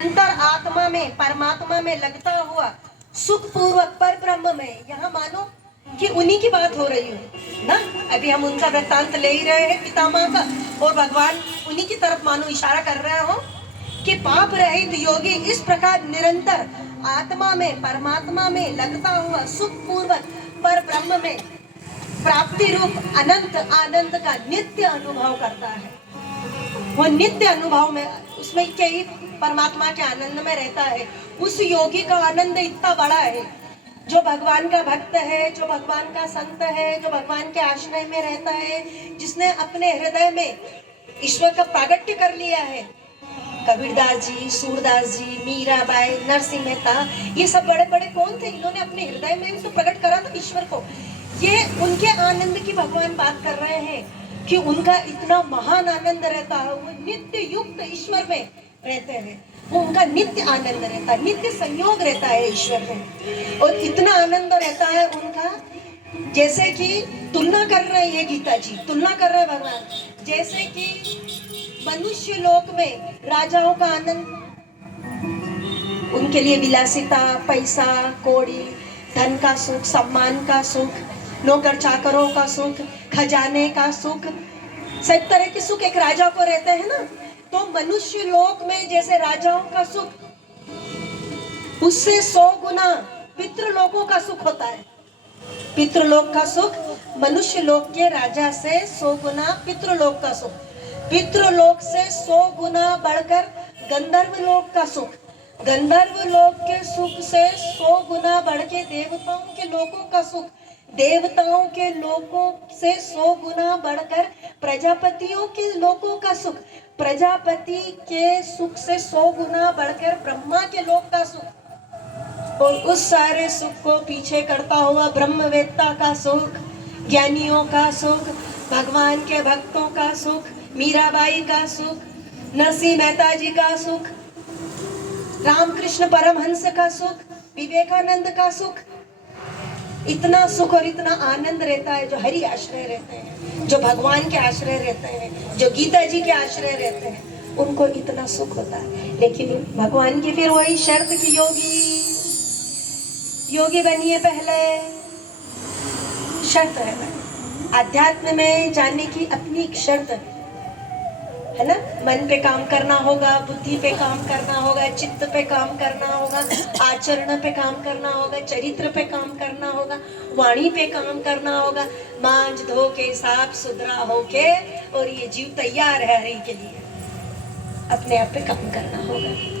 अंतर आत्मा में परमात्मा में लगता हुआ सुख पूर्वक पर ब्रह्म में, यहाँ मानो कि उन्हीं की बात हो रही हो ना। अभी हम उनका वृत्तांत ले ही रहे हैं पितामह का, और भगवान उन्हीं की तरफ मानो इशारा कर रहे हो कि पाप रहित योगी इस प्रकार निरंतर आत्मा में परमात्मा में लगता हुआ सुख पूर्वक पर ब्रह्म में प्राप्ति रूप अनंत आनंद का नित्य अनुभव करता है। वो नित्य अनुभव में उसमें कई परमात्मा के आनंद में रहता है। उस योगी का आनंद इतना बड़ा है, जो भगवान का भक्त है, जो भगवान का संत है, जो भगवान के आश्रय में रहता है, जिसने अपने हृदय में ईश्वर का प्रागट्य कर लिया है। कबीरदास जी, सूरदास जी, मीराबाई, नरसिंह मेहता, ये सब बड़े बड़े कौन थे? इन्होंने अपने हृदय में उसको प्रकट करा था ईश्वर को। ये उनके आनंद की भगवान बात कर रहे हैं कि उनका इतना महान आनंद रहता है, वो नित्य युक्त ईश्वर में रहते हैं, वो उनका नित्य आनंद रहता है, नित्य संयोग रहता है ईश्वर में, और इतना आनंद रहता है उनका। जैसे कि तुलना कर रहे हैं ये गीता जी, तुलना कर रहे हैं भगवान, जैसे कि मनुष्य लोक में राजाओं का आनंद, उनके लिए विलासिता, पैसा कौड़ी, धन का सुख, सम्मान का सुख, नौकर चाकरों का सुख, खजाने का सुख, सब तरह के सुख एक राजा को रहते हैं ना। तो मनुष्य लोक में जैसे राजाओं का सुख, उससे 100 गुना पितृलोकों का सुख होता है। पितृलोक का सुख मनुष्य लोक के राजा से 100 गुना पितृलोक का सुख, पितृलोक से 100 गुना बढ़कर गंधर्व लोक का सुख, गंधर्व लोक के सुख से 100 गुना बढ़ के देवताओं के लोकों का सुख, देवताओं के लोकों से 100 गुना बढ़कर प्रजापतियों के लोकों का सुख, प्रजापति के सुख से 100 गुना बढ़कर ब्रह्मा के लोक का सुख, और उस सारे सुख को पीछे करता हुआ ब्रह्मवेत्ता का सुख, ज्ञानियों का सुख, भगवान के भक्तों का सुख, मीराबाई का सुख, नरसिंह मेहता जी का सुख, रामकृष्ण परमहंस का सुख, विवेकानंद का सुख, इतना सुख और इतना आनंद रहता है जो हरि आश्रय रहते हैं, जो भगवान के आश्रय रहते हैं, जो गीता जी के आश्रय रहते हैं, उनको इतना सुख होता है। लेकिन भगवान की फिर वही शर्त की योगी बनिए, पहले शर्त है ना। अध्यात्म में जाने की अपनी एक शर्त है ना। मन पे काम करना होगा, बुद्धि पे काम करना होगा, चित्त पे काम करना होगा, आचरण पे काम करना होगा, चरित्र पे काम करना होगा, वाणी पे काम करना होगा, मांझ धो के साफ सुथरा होके, और ये जीव तैयार है हरि के लिए, अपने आप पे काम करना होगा।